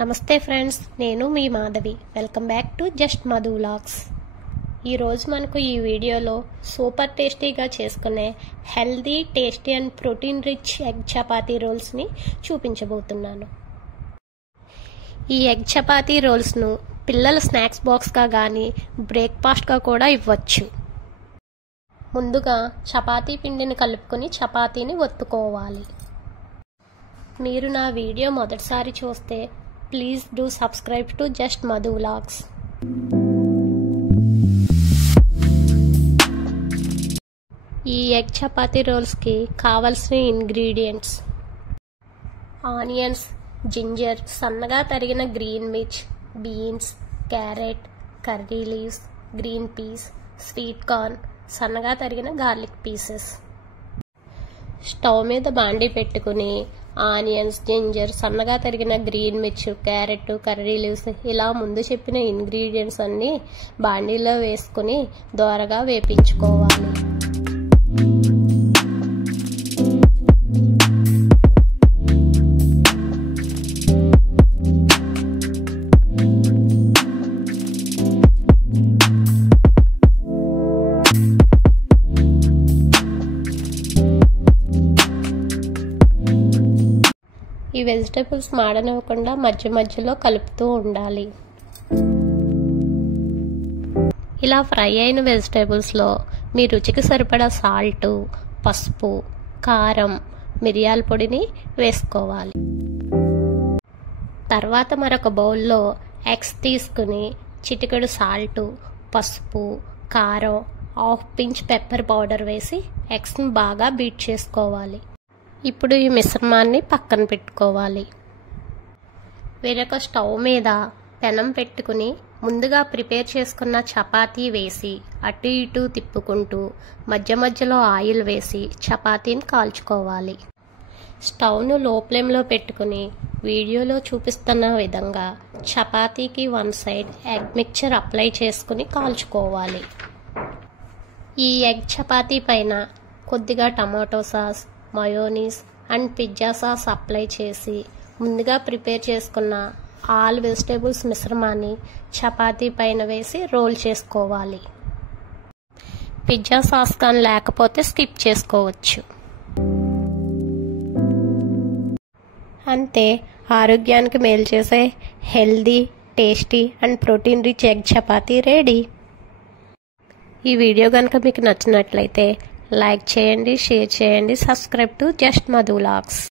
నమస్తే ఫ్రెండ్స్, నేను మీ Madhavi. Welcome back to just Madhu vlogs. ఈరోజు మనకు ఈ వీడియోలో సూపర్ టేస్టీగా చేసుకునే healthy, tasty and protein rich egg chapati రోల్స్ని చూపించబోతున్నాను. ఈ ఎగ్ చపాతీ రోల్స్ను పిల్లల స్నాక్స్ బాక్స్గా కానీ బ్రేక్ఫాస్ట్గా కూడా ఇవ్వచ్చు. ముందుగా చపాతీ పిండిని కలుపుకొని చపాతీని ఒత్తుకోవాలి. మీరు నా వీడియో మొదటిసారి చూస్తే please do subscribe to just Madhu vlogs. ఈ ఎగ్ చపాతీ రోల్స్కి కావలసిన ఇంగ్రీడియంట్స్: ఆనియన్స్, జింజర్, సన్నగా తరిగిన green mirch, beans, carrot, curry leaves, green peas, sweet corn, సన్నగా తరిగిన గార్లిక్ పీసెస్. స్టవ్ మీద బాండీ పెట్టుకుని ఆనియన్స్, జింజర్, సన్నగా తరిగిన green mirch, carrot, curry leaves ఇలా ముందు చెప్పిన ఇంగ్రీడియంట్స్ అన్నీ బాండీలో వేసుకుని దోరగా వేపించుకోవాలి. ఈ వెజిటేబుల్స్ మాడనివ్వకుండా మధ్య మధ్యలో కలుపుతూ ఉండాలి. ఇలా ఫ్రై అయిన వెజిటేబుల్స్లో మీ రుచికి సరిపడా సాల్ట్, పసుపు, కారం, మిరియాల పొడిని వేసుకోవాలి. తర్వాత మరొక బౌల్లో ఎగ్స్ తీసుకుని చిటికెడు సాల్ట్, పసుపు, కారం, హాఫ్ పించ్ పెప్పర్ పౌడర్ వేసి ఎగ్స్ని బాగా బీట్ చేసుకోవాలి. ఇప్పుడు ఈ మిశ్రమాన్ని పక్కన పెట్టుకోవాలి. వేరొక స్టవ్ మీద పెనం పెట్టుకుని ముందుగా ప్రిపేర్ చేసుకున్న చపాతీ వేసి అటు ఇటు తిప్పుకుంటూ మధ్య మధ్యలో ఆయిల్ వేసి చపాతీని కాల్చుకోవాలి. స్టవ్ను లో ఫ్లేమ్లో పెట్టుకుని వీడియోలో చూపిస్తున్న విధంగా చపాతీకి one side egg mixture apply చేసుకుని కాల్చుకోవాలి. ఈ ఎగ్ చపాతీ పైన కొద్దిగా tomato sauce, mayonnaise and pizza sauce apply చేసి ముందుగా ప్రిపేర్ చేసుకున్న ఆల్ వెజిటేబుల్స్ మిశ్రమాన్ని చపాతీ పైన వేసి రోల్ చేసుకోవాలి. పిజ్జా సాస్ కానీ లేకపోతే స్కిప్ చేసుకోవచ్చు. అంతే, ఆరోగ్యానికి మేలు చేసే healthy, tasty and protein rich egg chapati ready. ఈ వీడియో కనుక మీకు నచ్చినట్లయితే లైక్ చేయండి, షేర్ చేయండి, subscribe to just Madhu vlogs.